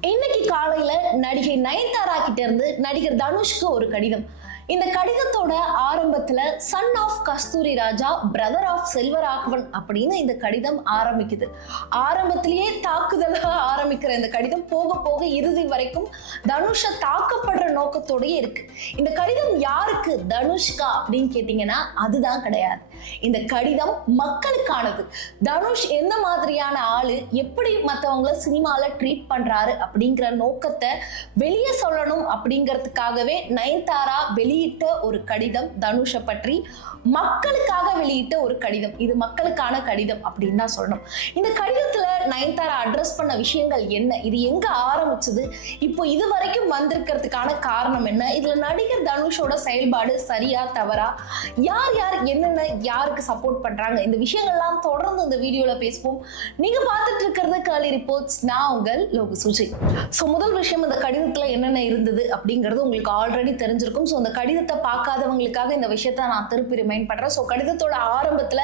இன்னைக்கு காலையில நடிகை நயன்தாரா கிட்ட இருந்து நடிகர் தனுஷ்க்கு ஒரு கடிதம். இந்த கடிதத்தோட ஆரம்பத்துல son of Kasthuri Raja brother of Selvaraghavan அப்படின்னு இந்த கடிதம் ஆரம்பிக்குது. ஆரம்பத்திலேயே தாக்குதலா ஆரம்பிக்கிற இந்த கடிதம் போக போக இறுதி வரைக்கும் தனுஷ தாக்கப்படுற நோக்கத்தோடயே இருக்கு. இந்த கடிதம் யாருக்கு? தனுஷ்கா அப்படின்னு கேட்டீங்கன்னா அதுதான் கிடையாது. இந்த கடிதம் மக்களுக்கானது. தனுஷ் எந்த மாதிரியான ஆளு? எப்படி மற்றவங்கள சினிமால ட்ரீட் பண்றாரு அப்படிங்கிற நோக்கத்தை வெளியே சொல்லணும் அப்படிங்கிறதுக்காகவே நயன்தாரா வெளியிட்ட ஒரு கடிதம் தனுஷை பற்றி. மக்களுக்காக வெளியிட்ட ஒரு கடிதம். இது மக்களுக்கான கடிதம் அப்படின்னு தான் சொல்லணும். இந்த கடிதத்துல நயன்தாரா அட்ரஸ் பண்ண விஷயங்கள் என்ன? இது எங்க ஆரம்பிச்சது? இப்போ இது வரைக்கும் வந்திருக்கிறதுக்கான காரணம் என்ன? இதுல நடிகர் தனுஷோட செயல்பாடு சரியா தவறா? யார் யார் என்னென்ன யாருக்கு சப்போர்ட் பண்றாங்க? இந்த விஷயங்கள்லாம் தொடர்ந்து இந்த வீடியோல பேசுவோம். நீங்க பார்த்துட்டு இருக்கிறது கேர்லி ரிப்போர்ட்ஸ் நான் உங்கள் லோகு சுஜி ஸோ முதல் விஷயம் இந்த கடிதத்துல என்னென்ன இருந்தது அப்படிங்கிறது உங்களுக்கு ஆல்ரெடி தெரிஞ்சிருக்கும். ஸோ அந்த கடிதத்தை பார்க்காதவங்களுக்காக இந்த விஷயத்த நான் திருப்பி ரிமைண்ட் பண்றேன் ஸோ கடிதத்தோட ஆரம்பத்துல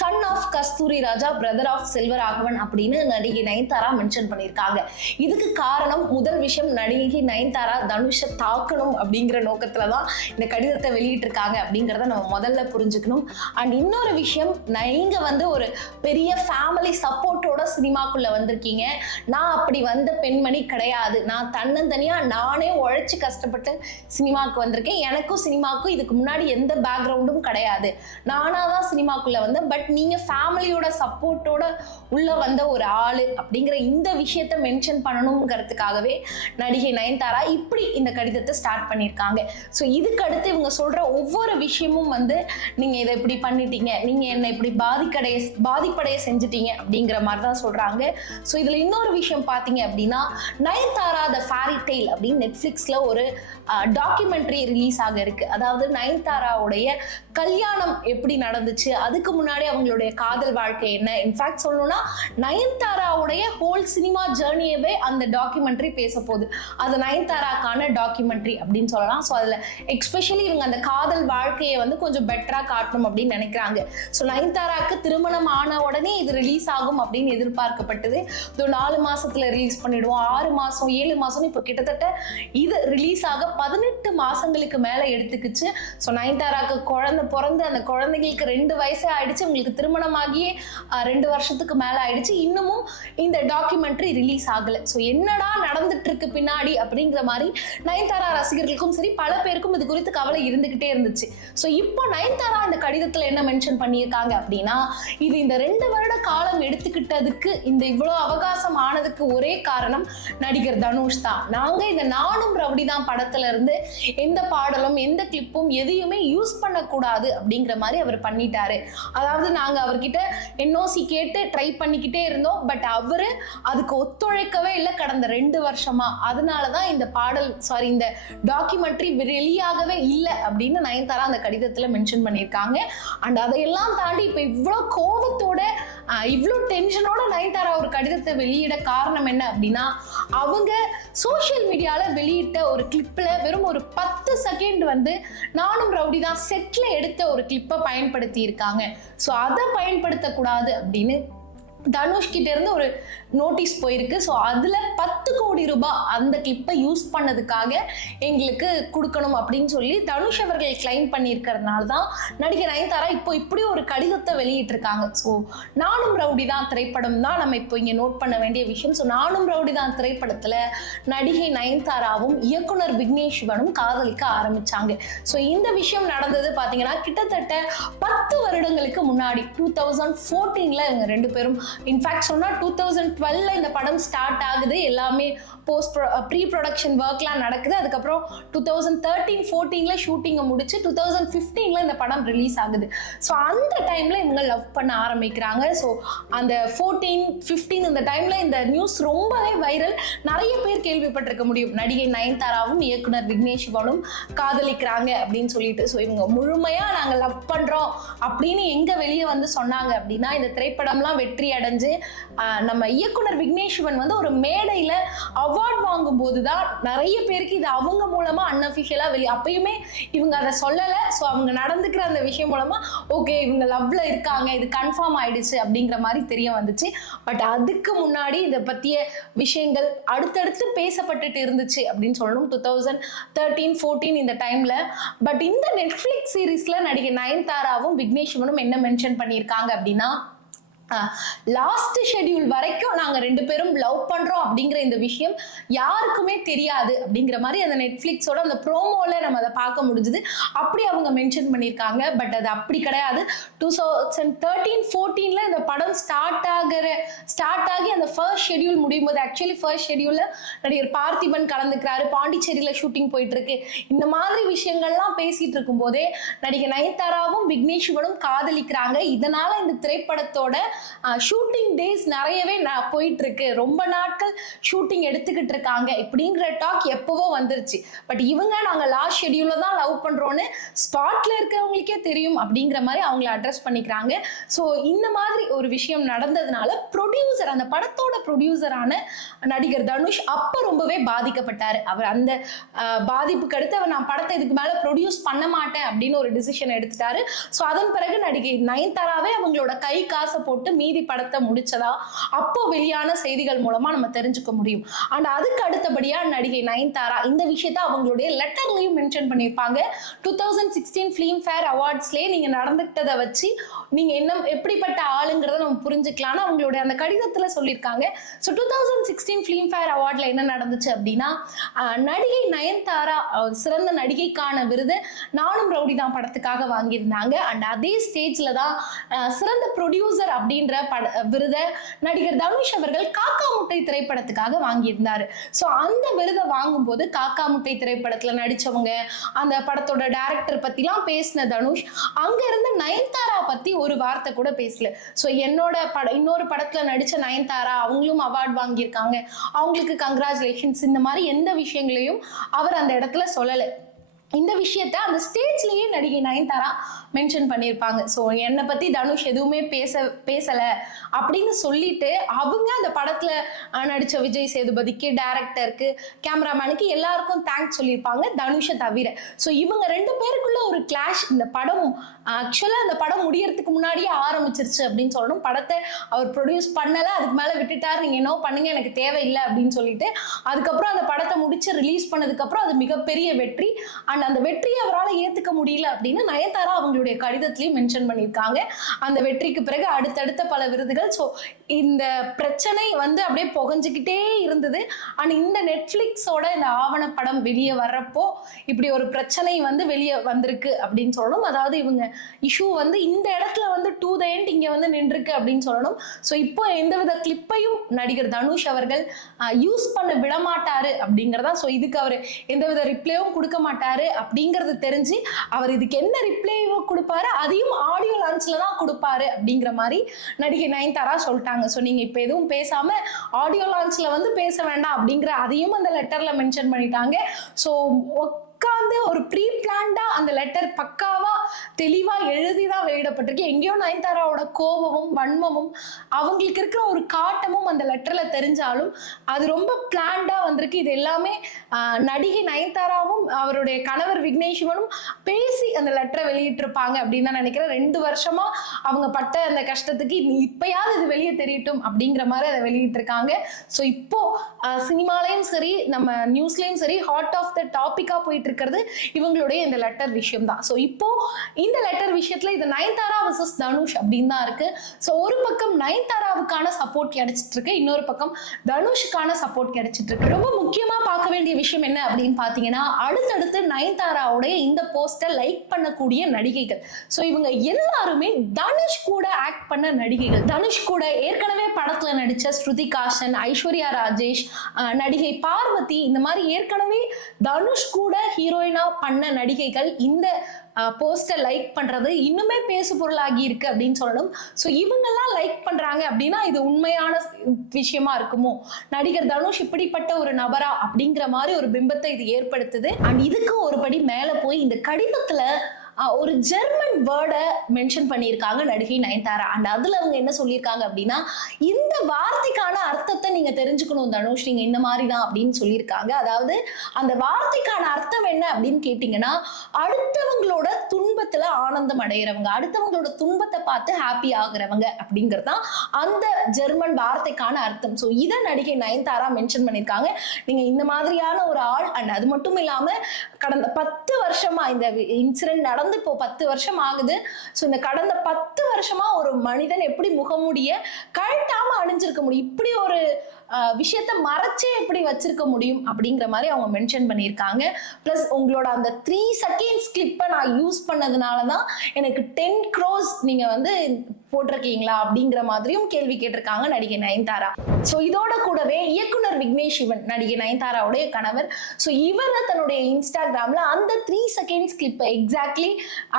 son of Kasthuri Raja brother of Selvaraghavan அப்படின்னு நடிகை நயன்தாரா மென்ஷன் பண்ணியிருக்காங்க. இதுக்கு காரணம் முதல் விஷயம் நடிகை நயன்தாரா தனுஷை தாக்கணும் அப்படிங்கிற நோக்கத்துல தான் இந்த கடிதத்தை வெளியிட்டிருக்காங்க அப்படிங்கிறத நம்ம முதல்ல புரிஞ்சுக்கணும். அண்ட் இன்னொரு விஷயம் நீங்க வந்து ஒரு பெரிய ஃபேமிலி சப்போர்ட்டோட சினிமாக்குள்ள வந்திருக்கீங்க. நான் அப்படி வந்த பெண்மணி கிடையாது. நான் தன்னந்தனியா நானே உழைச்சி கஷ்டப்பட்டு சினிமாவுக்கு வந்திருக்கேன். எனக்கும் சினிமாவுக்கும் இதுக்கு முன்னாடி எந்த பேக்ரவுண்டும் கிடையாது. நானா தான் சினிமாக்குள்ளே வந்தேன். பட் நீங்கள் ஃபேமிலியோட சப்போர்ட்டோட உள்ளே வந்த ஒரு ஆள் அப்படிங்கிற இந்த விஷயத்த மென்ஷன் பண்ணணுங்கிறதுக்காகவே நடிகை நயன்தாரா இப்படி இந்த கடிதத்தை ஸ்டார்ட் பண்ணியிருக்காங்க. ஸோ இதுக்கு அடுத்து இவங்க சொல்கிற ஒவ்வொரு விஷயமும் வந்து நீங்கள் இதை இப்படி பண்ணிட்டீங்க. நீங்கள் என்னை இப்படி பாதிக்கடைய பாதிப்படைய செஞ்சுட்டீங்க அப்படிங்கிற மாதிரி தான் சொல்கிறாங்க ஸோ இதில் இன்னொரு விஷயம் பார்த்தீங்க அப்படின்னா நயன்தாரா த ஃபேரி டெய்ல் அப்படின்னு நெட்ஃப்ளிக்ஸில் ஒரு டாக்குமெண்ட்ரி ரிலீஸ் ஆக இருக்கு. அதாவது நயன்தாராவுடைய கல் கல்யாணம் எப்படி நடந்துச்சு? அதுக்கு முன்னாடி அவங்களுடைய காதல் வாழ்க்கை என்ன? இன்ஃபேக்ட் சொல்லணும்னா நயன்தாராவுடைய ஹோல் சினிமா ஜேர்னியவே அந்த டாக்குமெண்ட்ரி பேச போகுது அது நயன்தாராக்கான டாக்குமெண்ட்ரி அப்படின்னு சொல்லலாம். ஸோ அதில் எக்ஸ்பெஷலி இவங்க அந்த காதல் வாழ்க்கையை வந்து கொஞ்சம் பெட்டராக காட்டணும் அப்படின்னு நினைக்கிறாங்க. ஸோ நயன்தாராக்கு திருமணம் ஆன உடனே இது ரிலீஸ் ஆகும் அப்படின்னு எதிர்பார்க்கப்பட்டது. இது நாலு மாசத்துல ரிலீஸ் பண்ணிடுவோம். ஆறு மாசம் ஏழு மாசம் இப்போ கிட்டத்தட்ட இது ரிலீஸ் ஆக பதினெட்டு மாசங்களுக்கு மேல எடுத்துக்கிச்சு. ஸோ நயன்தாராக்கு குழந்தை பிறந்து அந்த குழந்தைகளுக்கு ரெண்டு வயசே ஆயிடுச்சு. உங்களுக்கு திருமணமாகி ரெண்டு வருஷத்துக்கு மேல ஆயிடுச்சு. இன்னமும் இந்த டாக்குமெண்ட்ரி ரிலீஸ் ஆகல. ஸோ என்னடா நடந்துட்டு இருக்கு பின்னாடி அப்படிங்கிற மாதிரி நயன்தாரா ரசிகர்களுக்கும் சரி பல பேருக்கும் இது குறித்து கவலை இருந்துகிட்டே இருந்துச்சு. ஸோ இப்போ நயன்தாரா இந்த கடிதத்துல என்ன மென்ஷன் பண்ணியிருக்காங்க அப்படின்னா இது இந்த ரெண்டு வருட காலம் எடுத்துக்கிட்டதுக்கு இந்த இவ்வளோ அவகாசம் ஆனதுக்கு ஒரே காரணம் நடிகர் தனுஷ் தான். நாங்க இந்த நானும் ரவுடி தான் படத்துல இருந்து எந்த பாடலும் எந்த கிளிப்பும் எதையுமே யூஸ் பண்ணக்கூடாது அப்படிங்கிற மாதிரி அவர் பண்ணிட்டாரு. அதாவது நாங்க அவர்கிட்ட என்ஓசி கேட்டு ட்ரை பண்ணிக்கிட்டே இருந்தோம். பட் அவரு அதுக்கு ஒத்துழைக்கவே இல்லை கடந்த ரெண்டு வருஷமா. அதனால தான் இந்த பாடல் சாரி இந்த டாக்குமெண்ட்ரி வெளியாகவே இல்லை அப்படின்னு நயன்தாரா அந்த கடிதத்துல மென்ஷன் பண்ணியிருக்காங்க. அண்ட் அதையெல்லாம் தாண்டி இப்போ இவ்வளோ கோவத்தோட இவ்வளோ டென்ஷனோட நயன்தாரா ஒரு கடிதத்தை வெளியிட காரணம் என்ன அப்படின்னா அவங்க சோஷியல் மீடியால வெளியிட்ட ஒரு கிளிப்ல வெறும் ஒரு பத்து செகண்ட் வந்து நானும் ரவுடி தான் செட்ல எடுத்த ஒரு கிளிப்பை பயன்படுத்தி இருக்காங்க ஸோ அதை பயன்படுத்தக்கூடாது அப்படின்னு தனுஷ் இருந்து ஒரு நோட்டீஸ் போயிருக்கு. ஸோ அதில் பத்து கோடி ரூபாய் அந்த கிளிப்பை யூஸ் பண்ணதுக்காக எங்களுக்கு கொடுக்கணும் அப்படின்னு சொல்லி தனுஷ் அவர்கள் கிளைம் பண்ணியிருக்கிறதுனால தான் நடிகர் நயன்தாரா இப்போ இப்படி ஒரு கடிதத்தை வெளியிட்டிருக்காங்க. ஸோ நானும் ரவுடி தான் திரைப்படம் தான் நம்ம இப்போ இங்கே நோட் பண்ண வேண்டிய விஷயம். ஸோ நானும் ரவுடி தான் திரைப்படத்தில் நடிகை நயன்தாராவும் இயக்குனர் விக்னேஷ் சிவனும் காதலிக்க ஆரம்பித்தாங்க ஸோ இந்த விஷயம் நடந்தது பார்த்தீங்கன்னா கிட்டத்தட்ட பத்து வருடங்களுக்கு முன்னாடி டூ தௌசண்ட் ஃபோர்டீனில் இவங்க ரெண்டு பேரும் இன்ஃபேக்ட் சொன்னால் டூ தௌசண்ட் டுவெல்ல இந்த படம் ஸ்டார்ட் ஆகுது. எல்லாமே போஸ்ட் ப்ரீ ப்ரொடக்ஷன் ஒர்க்லாம் நடக்குது. அதுக்கப்புறம் டூ தௌசண்ட் தேர்ட்டீன் ஃபோர்டீனில் ஷூட்டிங்கை முடிச்சு டூ தௌசண்ட் ஃபிஃப்டீனில் இந்த படம் ரிலீஸ் ஆகுது. ஸோ அந்த டைமில் இவங்க லவ் பண்ண ஆரம்பிக்கிறாங்க. ஸோ அந்த ஃபோர்டீன் ஃபிஃப்டீன் இந்த டைமில் இந்த நியூஸ் ரொம்பவே வைரல் நிறைய பேர் கேள்விப்பட்டிருக்க முடியும். நடிகை நயன்தாராவும் இயக்குனர் விக்னேஷ் சிவனும் காதலிக்கிறாங்க அப்படின்னு சொல்லிட்டு. ஸோ இவங்க முழுமையாக நாங்கள் லவ் பண்ணுறோம் அப்படின்னு எங்கே வெளியே வந்து சொன்னாங்க அப்படின்னா இந்த திரைப்படம்லாம் வெற்றி அடைஞ்சு நம்ம இயக்குனர் விக்னேஸ்வரன் வந்து ஒரு மேடையில அவார்ட் வாங்கும் போதுதான் நிறைய பேருக்கு இது அவங்க மூலமா அன்அஃபிஷியலா வெளியே அப்பயுமே இவங்க அதை சொல்லலை. ஸோ அவங்க நடந்துக்கிற அந்த விஷயம் மூலமா ஓகே இவங்க லவ்ல இருக்காங்க இது கன்ஃபார்ம் ஆயிடுச்சு அப்படிங்கிற மாதிரி தெரிய வந்துச்சு. பட் அதுக்கு முன்னாடி இதை பற்றிய விஷயங்கள் அடுத்தடுத்து பேசப்பட்டுட்டு இருந்துச்சு அப்படின்னு சொல்லணும். டூ தௌசண்ட் தேர்ட்டீன் ஃபோர்டீன் இந்த டைம்ல பட் இந்த நெட்ஃபிளிக்ஸ் சீரீஸ்ல நடிகை நயன்தாராவும் விக்னேஷ்வனும் என்ன மென்ஷன் பண்ணியிருக்காங்க அப்படின்னா லாஸ்ட் ஷெட்யூல் வரைக்கும் நாங்க ரெண்டு பேரும் லவ் பண்றோம் அப்படிங்கிற இந்த விஷயம் யாருக்குமே தெரியாது அப்படிங்கிற மாதிரி அந்த நெட்ஃபிளிக்ஸோட அந்த ப்ரோமோல நம்ம அதை பார்க்க முடிஞ்சுது. அப்படி அவங்க மென்ஷன் பண்ணியிருக்காங்க பட் அது அப்படி கிடையாது. டூ தௌசண்ட் தேர்ட்டீன் ஃபோர்டீன்ல இந்த படம் ஸ்டார்ட் ஆகிற ஸ்டார்ட் ஆகி அந்த ஃபர்ஸ்ட் ஷெட்யூல் முடியும் போது ஆக்சுவலி ஃபர்ஸ்ட் ஷெட்யூல்ல நடிகர் பார்த்திபன் கலந்துக்கிறாரு பாண்டிச்சேரியில ஷூட்டிங் போயிட்டு இருக்கு இந்த மாதிரி விஷயங்கள்லாம் பேசிட்டு இருக்கும் போதே நடிகை நயன்தாராவும் விக்னேஷ்வனும் காதலிக்கிறாங்க. இதனால இந்த திரைப்படத்தோட ஷூட்டிங் டேஸ் நிறையவே ந- போயிட்டு இருக்கு ரொம்ப நாட்கள் ஷூட்டிங் எடுத்துக்கிட்டு இருக்காங்க. இப்படிங்கிற டாக் எப்பவோ வந்துருச்சு. பட் இவங்க நாங்க லாஸ்ட் ஷெட்யூல்ல தான் லவ் பண்றோம்னு ஸ்பாட்ல இருக்கிறவங்களுக்கே தெரியும் அப்படிங்கிற மாதிரி அவங்கள அட்ரஸ் பண்ணிக்கிறாங்க. ஸோ இந்த மாதிரி ஒரு விஷயம் நடந்ததுனால ப்ரொடியூசர் அந்த படத்தோட ப்ரொடியூசரான நடிகர் தனுஷ் அப்ப ரொம்பவே பாதிக்கப்பட்டாரு. அவர் அந்த பாதிப்புக்கு அடுத்து அவர் நான் படத்தை இதுக்கு மேல ப்ரொடியூஸ் பண்ண மாட்டேன் அப்படின்னு ஒரு டிசிஷன் எடுத்துட்டாரு. ஸோ அதன் பிறகு நடிகை நயன்தாராவே அவங்களோட கை காசை போட்டு மீதி படத்தை முடிச்சதா அப்போ வெளியான செய்திகள் மூலமா நம்ம தெரிஞ்சுக்க முடியும். அண்ட் அதுக்கு அடுத்தபடியா நடிகை நயன்தாரா இந்த விஷயத்த அவங்களுடைய லெட்டர்லயும் மென்ஷன் பண்ணியிருப்பாங்க. Two thousand sixteen Filmfare அவார்ட்ஸ்லேயே நீங்க நடந்துக்கிட்டதை வச்சு நீங்க என்ன எப்படிப்பட்ட ஆளுங்கிறத நம்ம புரிஞ்சுக்கலாம்னு அவங்களுடைய அந்த கடிதத்துல சொல்லியிருக்காங்க. So two thousand sixteen Filmfare அவார்ட்ல என்ன நடந்துச்சு அப்படின்னா நடிகை நயன்தாரா சிறந்த நடிகைக்கான விருது நானும் ரவுடி தான் படத்துக்காக வாங்கியிருந்தாங்க. அண்ட் அதே ஸ்டேஜ்ல தான் சிறந்த ப்ரொடியூசர் அப்படி அப்படின்ற பட விருதை நடிகர் தனுஷ் அவர்கள் காக்கா முட்டை திரைப்படத்துக்காக வாங்கியிருந்தாரு. ஸோ அந்த விருதை வாங்கும்போது காக்கா முட்டை திரைப்படத்துல நடிச்சவங்க அந்த படத்தோட டேரக்டர் பத்திலாம் பேசின தனுஷ் அங்க இருந்து நயன்தாரா பத்தி ஒரு வார்த்தை கூட பேசல. ஸோ என்னோட பட இன்னொரு படத்துல நடிச்ச நயன்தாரா அவங்களும் அவார்ட் வாங்கியிருக்காங்க. அவங்களுக்கு கங்க்ராச்சுலேஷன்ஸ் இந்த மாதிரி எந்த விஷயங்களையும் அவர் அந்த இடத்துல சொல்லலை. இந்த விஷயத்த அந்த ஸ்டேஜ்லயே நடிகை நயன்தாரா மென்ஷன் பண்ணியிருப்பாங்க ஸோ என்னை பத்தி தனுஷ் எதுவுமே பேச பேசல அப்படின்னு சொல்லிட்டு அவங்க அந்த படத்துல நடிச்ச விஜய் சேதுபதிக்கு டேரக்டருக்கு கேமராமேனுக்கு எல்லாருக்கும் தேங்க்ஸ் சொல்லியிருப்பாங்க தனுஷை தவிர. ஸோ இவங்க ரெண்டு பேருக்குள்ள ஒரு கிளாஷ் இந்த படம் ஆக்சுவலா அந்த படம் முடியறதுக்கு முன்னாடியே ஆரம்பிச்சிருச்சு அப்படின்னு சொல்லணும். படத்தை அவர் ப்ரொடியூஸ் பண்ணல அதுக்கு மேல விட்டுட்டார். நீங்க என்ன பண்ணுங்க எனக்கு தேவையில்லை அப்படின்னு சொல்லிட்டு அதுக்கப்புறம் அந்த படத்தை முடிச்சு ரிலீஸ் பண்ணதுக்கு அப்புறம் அது மிகப்பெரிய வெற்றி. அண்ட் அந்த வெற்றியை அவரால் ஏத்துக்க முடியல அப்படின்னு நயன்தாரா அவங்களுடைய கடிதத்திலையும் மென்ஷன் பண்ணியிருக்காங்க. அந்த வெற்றிக்கு பிறகு அடுத்தடுத்த பல விருதுகள். ஸோ இந்த பிரச்சனை வந்து அப்படியே புகஞ்சுக்கிட்டே இருந்தது. அண்ட் இந்த நெட்ஃப்ளிக்ஸோட இந்த ஆவணப்படம் வெளியே வர்றப்போ இப்படி ஒரு பிரச்சனை வந்து வெளியே வந்திருக்கு அப்படின்னு சொல்லணும். அதாவது இவங்க இஷ்யூ வந்து இந்த இடத்துல வந்து டூ த எண்ட் இங்கே வந்து நின்றுருக்கு அப்படின்னு சொல்லணும். ஸோ இப்போ எந்தவித கிளிப்பையும் நடிகர் தனுஷ் அவர்கள் யூஸ் பண்ண விடமாட்டாரு அப்படிங்கிறதா ஸோ இதுக்கு அவர் எந்தவித ரிப்ளையும் கொடுக்க மாட்டாரு. அப்படிங்கிறது தெரிஞ்சு அவர் இதுக்கு என்ன ரிப்ளைவோ கொடுப்பாரு அதையும் ஆடியோ லான்ச்ல தான் கொடுப்பாரு அப்படிங்கிற மாதிரி நடிகை நயன்தாரா சொல்லிட்டாங்க. ஸோ நீங்க இப்போ எதுவும் பேசாம ஆடியோ லான்ச்ல வந்து பேச வேண்டாம் அப்படிங்கிற அதையும் அந்த லெட்டர்ல மென்ஷன் பண்ணிட்டாங்க. ஸோ உட்காந்து ஒரு ப்ரீ பிளான்டா அந்த லெட்டர் பக்காவா தெளிவா எழுதி தான் வெளியிடப்பட்டிருக்கு. எங்கேயோ நயன்தாராவோட கோபமும் வன்மமும் அவங்களுக்கு இருக்கிற ஒரு காட்டமும் அந்த லெட்டர்ல தெரிஞ்சாலும் அது ரொம்ப பிளான்டா வந்திருக்கு. இது எல்லாமே நடிகை நயன்தாராவும் அவருடைய கணவர் விக்னேஸ்வரனும் பேசி அந்த லெட்டரை வெளியிட்டிருப்பாங்க அப்படின்னு தான் நினைக்கிறேன். ரெண்டு வருஷமா அவங்க பட்ட அந்த கஷ்டத்துக்கு இனி இப்பயாவது இது வெளியே தெரியட்டும் அப்படிங்கிற மாதிரி அதை வெளியிட்டிருக்காங்க. ஸோ இப்போ சினிமாலையும் சரி நம்ம நியூஸ்லையும் சரி ஹாட் ஆஃப் த டாப்பிக்காக போயிட்டு இருக்கிறது இவங்களுடைய இந்த லெட்டர் விஷயம் தான் ஸோ இப்போ இந்த லெட்டர் விஷயத்துல இது நயன்தாரா வர்சஸ் தனுஷ் அப்படின்னு தான் இருக்கு. ஸோ ஒரு பக்கம் நயன்தாராவுக்கான சப்போர்ட் கிடைச்சிட்டு இருக்கு இன்னொரு பக்கம் தனுஷுக்கான சப்போர்ட் கிடைச்சிட்டு இருக்கு ரொம்ப முக்கியமா பார்க்க வேண்டிய விஷயம் என்ன அப்படின்னு பாத்தீங்கன்னா அடுத்தடுத்து நயன்தாராவுடைய இந்த போஸ்டர் லைக் பண்ணக்கூடிய நடிகைகள். ஸோ இவங்க எல்லாருமே தனுஷ் கூட ஆக்ட் பண்ண நடிகைகள். தனுஷ் கூட ஏற்கனவே படத்துல நடிச்ச ஸ்ருதி காஷன் ஐஸ்வர்யா ராஜேஷ் நடிகை பார்வதி இந்த மாதிரி ஏற்கனவே தனுஷ் கூட ஹீரோயினா பண்ண நடிகைகள் இந்த போஸ்டை லைக் பண்றது இன்னுமே பேசு பொருளாகி இருக்கு அப்படின்னு சொல்லணும். ஸோ இவங்கெல்லாம் லைக் பண்றாங்க அப்படின்னா இது உண்மையான விஷயமா இருக்குமோ? நடிகர் தனுஷ் இப்படிப்பட்ட ஒரு நபரா அப்படிங்கிற மாதிரி ஒரு பிம்பத்தை இது ஏற்படுத்துது. அண்ட் இதுக்கு ஒரு படி மேல போய் இந்த கடிதத்துல ஒரு ஜெர்மன் வேர்டை மென்ஷன் பண்ணியிருக்காங்க நடிகை நயன்தாரா. அண்ட் அதுல அவங்க என்ன சொல்லியிருக்காங்க அப்படின்னா இந்த வார்த்தைக்கான அர்த்தத்தை நீங்க தெரிஞ்சுக்கணும் தனுஷ் நீங்க இந்த மாதிரி தான் அப்படின்னு சொல்லியிருக்காங்க. அதாவது அந்த வார்த்தைக்கான அர்த்தம் என்ன அப்படின்னு கேட்டீங்கன்னா அடுத்தவங்களோட துன்பத்துல ஆனந்தம் அடைகிறவங்க அடுத்தவங்களோட துன்பத்தை பார்த்து ஹாப்பி ஆகுறவங்க அப்படிங்கிறது தான் அந்த ஜெர்மன் வார்த்தைக்கான அர்த்தம். ஸோ இதை நடிகை நயன்தாரா மென்ஷன் பண்ணியிருக்காங்க. நீங்க இந்த மாதிரியான ஒரு ஆள் அண்ட் அது மட்டும் இல்லாம கடந்த பத்து வருஷமா இந்த இன்சிடென்ட் நடந்து இப்போ பத்து வருஷம் ஆகுது. ஸோ இந்த கடந்த பத்து வருஷமா ஒரு மனிதன் எப்படி முகமூடிய கழட்டாம அணிஞ்சிருக்க முடியும்? இப்படி ஒரு விஷயத்த மறைச்சே எப்படி வச்சிருக்க முடியும் அப்படிங்கிற மாதிரி அவங்க மென்ஷன் பண்ணியிருக்காங்க. ப்ளஸ் உங்களோட அந்த த்ரீ செகண்ட்ஸ் கிளிப்பை நான் யூஸ் பண்ணதுனால தான் எனக்கு டென் க்ரோஸ் நீங்கள் வந்து போட்டிருக்கீங்களா அப்படிங்கிற மாதிரியும் கேள்வி கேட்டிருக்காங்க நடிகை நயன்தாரா. ஸோ இதோட கூடவே இயக்குனர் விக்னேஷ் சிவன் நடிகை நயன்தாராவுடைய கணவர். ஸோ இவர் தன்னுடைய இன்ஸ்டாகிராமில் அந்த த்ரீ செகண்ட்ஸ் கிளிப் எக்ஸாக்ட்லி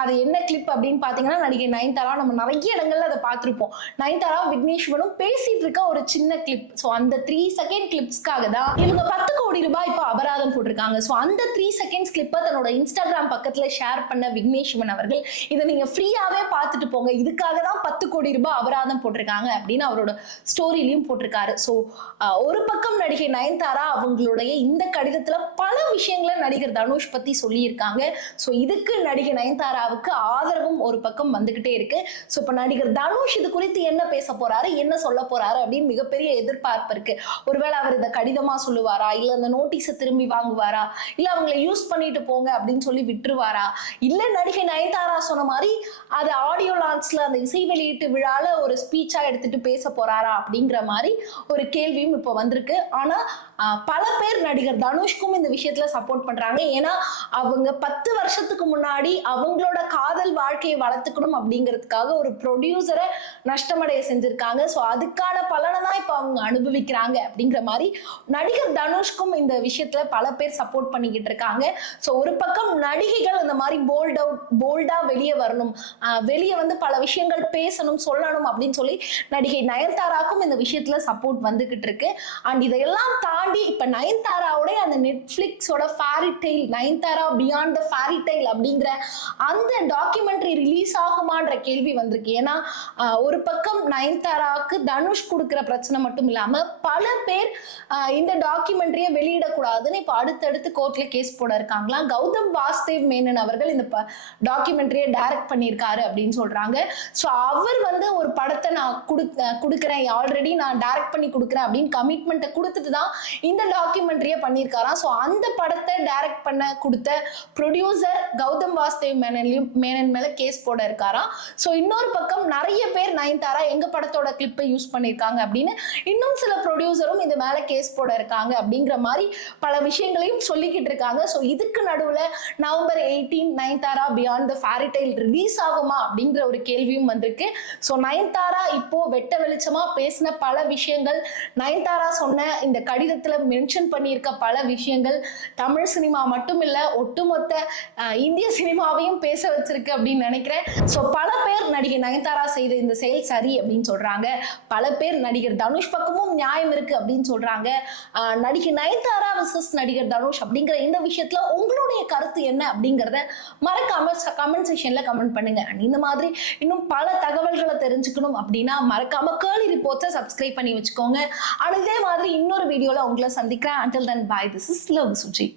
அது என்ன கிளிப் அப்படின்னு பார்த்தீங்கன்னா நடிகை நயன்தாரா நம்ம நிறைய இடங்கள்ல அதை பார்த்துருப்போம். நயன்தாரா விக்னேஷ் சிவனும் பேசிட்டு இருக்க ஒரு சின்ன கிளிப் ஸோ அந்த த்ரீ செகண்ட் கிளிப்ஸ்க்காக தான் இவங்க பத்து கோடி ரூபாய் இப்போ அபராதம் போட்டிருக்காங்க. ஸோ அந்த த்ரீ செகண்ட்ஸ் கிளிப்பை தன்னோட இன்ஸ்டாகிராம் பக்கத்துல ஷேர் பண்ண விக்னேஷ் சிவன் அவர்கள் இதை நீங்க ஃப்ரீயாவே பார்த்துட்டு போங்க. இதுக்காக தான் பத்து கோடி ரூபாய் அபராதம் போட்டிருக்காங்க அப்படின்னு அவரோட ஸ்டோரிலையும் போட்டிருக்காரு. ஸோ ஒரு பக்கம் நடிகை நயன்தாரா அவங்களுடைய இந்த கடிதத்துல பல விஷயங்களை நடிகர் தனுஷ் பத்தி சொல்லியிருக்காங்க. ஸோ இதுக்கு நடிகை நயன்தாராவுக்கு ஆதரவும் ஒரு பக்கம் வந்துகிட்டே இருக்கு. ஸோ இப்போ நடிகர் தனுஷ் இது குறித்து என்ன பேச போறாரு என்ன சொல்ல போறாரு அப்படின்னு மிகப்பெரிய எதிர்பார்ப்பு இருக்கு. ஒருவேளை அவர் இதை கடிதமா சொல்லுவாரா? இல்ல அந்த நோட்டீஸை திரும்பி வாங்குவாரா? இல்ல அவங்களை யூஸ் பண்ணிட்டு போங்க அப்படின்னு சொல்லி விட்டுருவாரா? இல்ல நடிகை நயன்தாரா சொன்ன மாதிரி அது ஆடியோ லான்ச்ல அந்த இசை வெளியீட்டு விழால ஒரு ஸ்பீச்சா எடுத்துட்டு பேச போறாரா அப்படிங்கிற மாதிரி ஒரு கேள்வியும் இப்போ வந்திருக்கு. ஆனா பல பேர் நடிகர் தனுஷ்க்கும் இந்த விஷயத்துல சப்போர்ட் பண்றாங்க. ஏன்னா அவங்க பத்து வருஷத்துக்கு முன்னாடி அவங்களோட காதல் வாழ்க்கையை வளர்த்துக்கணும் அப்படிங்கிறதுக்காக ஒரு ப்ரொடியூசரை நஷ்டமடைய செஞ்சிருக்காங்க. ஸோ அதுக்கான பலனை தான் இப்போ அவங்க அனுபவிக்கிறாங்க. அப்படிங்கிற மாதிரி நடிகர் தனுஷ்க்கும் இந்த விஷயத்துல பல பேர் சப்போர்ட் பண்ணிக்கிட்டு இருக்காங்க. ஸோ ஒரு பக்கம் நடிகைகள் இந்த மாதிரி போல்ட் அவுட் போல்டா வெளியே வரணும். வெளியே வந்து பல விஷயங்கள் பேசணும் சொல்லணும் அப்படின்னு சொல்லி நடிகை நயன்தாராக்கும் இந்த விஷயத்துல சப்போர்ட் வந்துகிட்டு இருக்கு. அண்ட் இதையெல்லாம் தாண்டி இப்ப நயன்தாராவுடைய அந்த நெட்ஃபிளிக்ஸோட fairy tale Nayanthara beyond the fairy tale அப்படிங்கிற அந்த டாக்குமெண்ட்ரி ரிலீஸ் ஆகுமான்ற கேள்வி வந்திருக்கு. ஏன்னா ஒரு பக்கம் நயன்தாராவுக்கு தனுஷ் கொடுக்குற பிரச்சனை மட்டும் இல்லாம பல பேர் இந்த டாக்குமெண்ட்ரியை வெளியிடக்கூடாதுன்னு இப்போ அடுத்தடுத்து கோர்ட்ல கேஸ் போட இருக்காங்களாம் கௌதம் வாஸ்தேவ் மேனன் அவர்கள் இந்த டாக்குமெண்ட்ரியை டைரக்ட் பண்ணியிருக்காரு அப்படின்னு சொல்றாங்க. ஸோ அவர் வந்து ஒரு படத்தை நான் கொடு கொடுக்குறேன். ஆல்ரெடி நான் டைரக்ட் பண்ணி கொடுக்குறேன் அப்படின்னு கமிட்மெண்ட்டை கொடுத்துட்டு தான் இந்த டாக்குமெண்ட்ரியை பண்ணியிருக்காராம். ஸோ அந்த படத்தை டைரக்ட் பண்ண கொடுத்த ப்ரொடியூசர் கௌதம் வாஸ்தேவ் மேனன்லையும் மேனன் மேலே கேஸ் போட இருக்காராம். ஸோ இன்னொரு பக்கம் நிறைய பேர் நயன்தாரா எங்க படத்தோட கிளிப்பை யூஸ் பண்ணியிருக்காங்க அப்படின்னு இன்னும் சில ப்ரொடியூசரும் இது மேல கேஸ் போட இருக்காங்க அப்படிங்கிற மாதிரி பல விஷயங்களையும் சொல்லிக்கிட்டு இருக்காங்க. ஸோ இதுக்கு நடுவுல November eighteen Nayanthara beyond the fairy tale release ஆகுமா அப்படிங்கிற ஒரு கேள்வியும் வந்திருக்கு. ஸோ நயன்தாரா இப்போ வெட்ட வெளிச்சமா பேசின பல விஷயங்கள் நயன்தாரா சொன்ன இந்த கடிதத்துல மென்ஷன் பண்ணியிருக்க பல விஷயங்கள் தமிழ் சினிமா மட்டும் இல்ல ஒட்டுமொத்த இந்திய சினிமாவையும் பேச வச்சிருக்கு அப்படின்னு நினைக்கிறேன். ஸோ பல பேர் நடிகை நயன்தாரா செய்த இந்த செயல் சரி அப்படின்னு சொல்றாங்க. பல பேர் நடிகர் தனுஷ் பக்கமும் நியாயம் இருக்கு அப்படின்னு சொல்றாங்க. நடிகை நயன்தாரா விசஸ் நடிகர் தனுஷ் அப்படிங்கிற இந்த விஷயத்துல உங்களுடைய கருத்து என்ன அப்படிங்கிறத மறக்காம கமெண்ட் செக்ஷன்ல கமெண்ட் பண்ணுங்க. இந்த மாதிரி இன்னும் பல தகவல்களை தெரிஞ்சுக்கணும் அப்படின்னா மறக்காம கேர்லி ரிப்போர்ட்ஸை சப்ஸ்கிரைப் பண்ணி வச்சுக்கோங்க. அண்ட் இதே மாதிரி இன்னொரு வீடியோல உங்களை சந்திக்கிறேன். Until then bye this is love Suji